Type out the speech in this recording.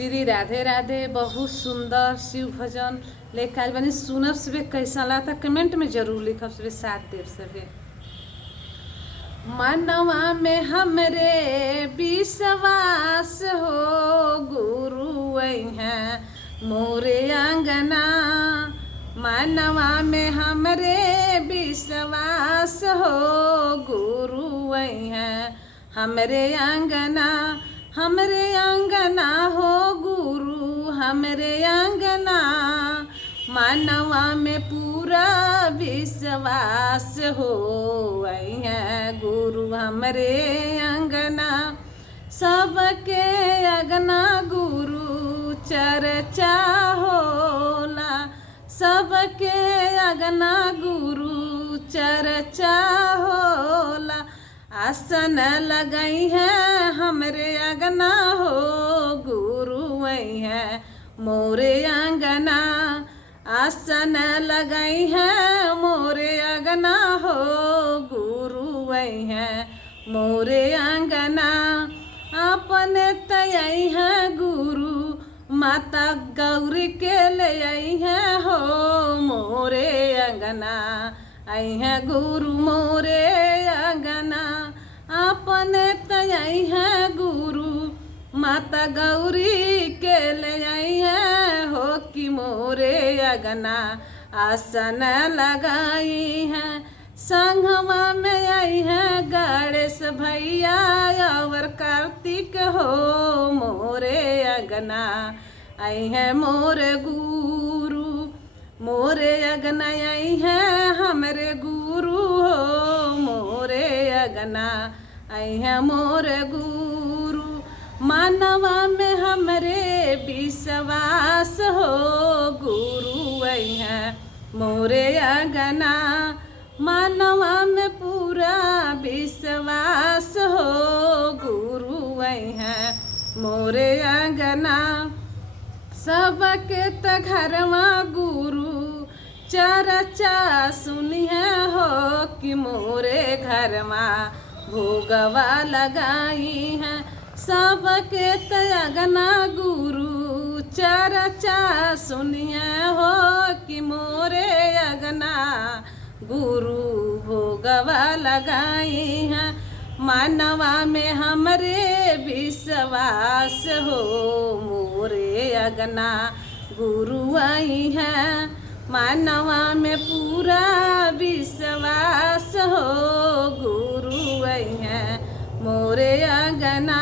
श्री राधे राधे। बहुत सुंदर शिव भजन लेकर आइल बानी। सुनब सबे कैसा लागता कमेंट में जरूर लिखब सबे, साथ देव सबे। मनवा में हमरे विश्वास हो, गुरु हैं मोरे अंगना। मनवा में हमरे विश्वास हो, गुरु हैं हमरे अंगना। हमरे अंगना हो गुरु हमरे अंगना। मनवा में पूरा विश्वास हो, है गुरु हमरे अंगना। सबके अगना गुरु चर्चा होला, सबके अगना गुरु चर्चा होला। आसन लगई है हमरे अगना हो, गुरु है मोरे अंगना। आसन लगई है मोरे अगना हो, गुरु है मोरे अंगना। अपने तयई है गुरु माता गौरी के ले आई है हो, मोरे अंगना आई है गुरु मोरे अंगना। अपने तयई है गुरु माता गौरी के ले आई है हो, कि मोरे अगना आसन लगाई है। संगवा में आई है गणेश भैया और कार्तिक हो, मोरे अगना आई है मोरे गुरु। मोरे अगना आई है हमरे गुरु हो, मोरे अगना आई है मोरे गुरु। मानवा में हमरे विश्वास हो, गुरु आई है मोरे अगना। मानवा में पूरा विश्वास हो, गुरु आई है मोरे अगना। सबके त घरवा गुरु चर्चा सुनिए हो, कि मोरे घरवा भोगवा लगाई है। सबके त अगना गुरु चर्चा सुनिए हो, कि मोरे अगना गुरु भोगवा लगाई है। मानवा में हमरे विश्वास हो, मोरे अगना गुरु आई है। मानवा में पूरा विश्वास हो, गुरु आई है मोरे अगना।